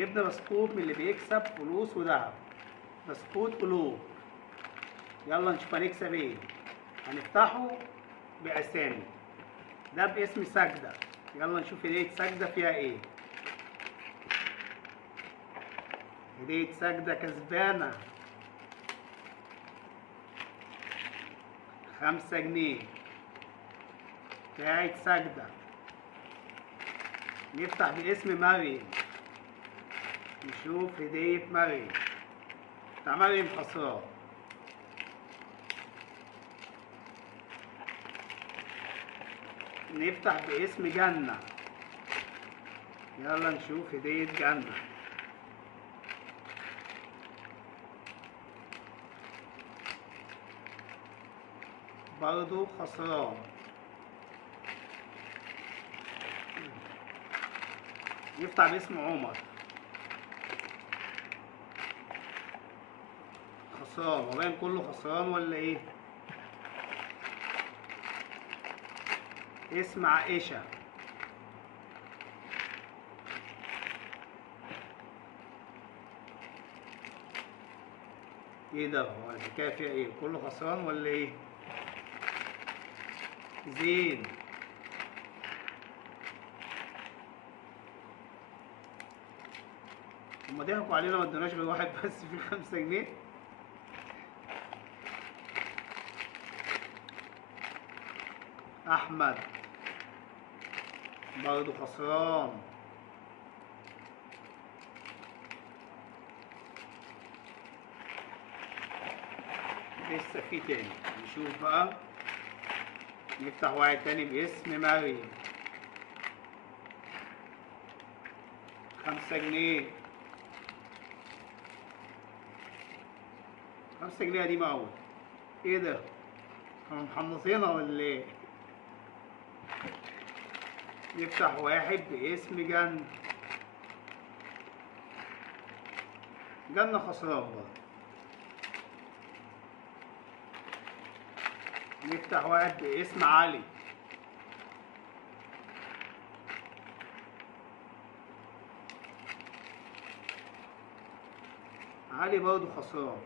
جبنا بسكوت من اللي بيكسب فلوس وذهب، بسكوت قلوب. يلا نشوف هنكسب ايه. هنفتحه بأسامي. ده باسم سجدة. يلا نشوف هدية سجدة فيها ايه. هدية سجدة كسبانة 5 جنيه بتاعت سجدة. نفتح باسم مريم، نشوف هدية مريم بتاع مريم حصاد. نفتح باسم جنة. يلا نشوف هدية جنة. برضو خسران. نفتح باسم عمر. خسران. هو باين كله خسران ولا ايه؟ اسم عائشة. ايه ده؟ هو الحكاية فيها ايه؟ كله خسران ولا ايه؟ زين. هما ضحكوا علينا ما ادوناش غير واحد بس في 5 جنيه. احمد برضه خسران. لسه في تاني. نشوف بقى. نفتح واحد تاني باسم مريم 5 جنيه. 5 جنيه قديمة أوي. ايه ده؟ احنا محمصينها ولا ايه؟ نفتح واحد باسم جنة. جنة خسران برضه. نفتح واحد باسم علي. علي برضه خسران.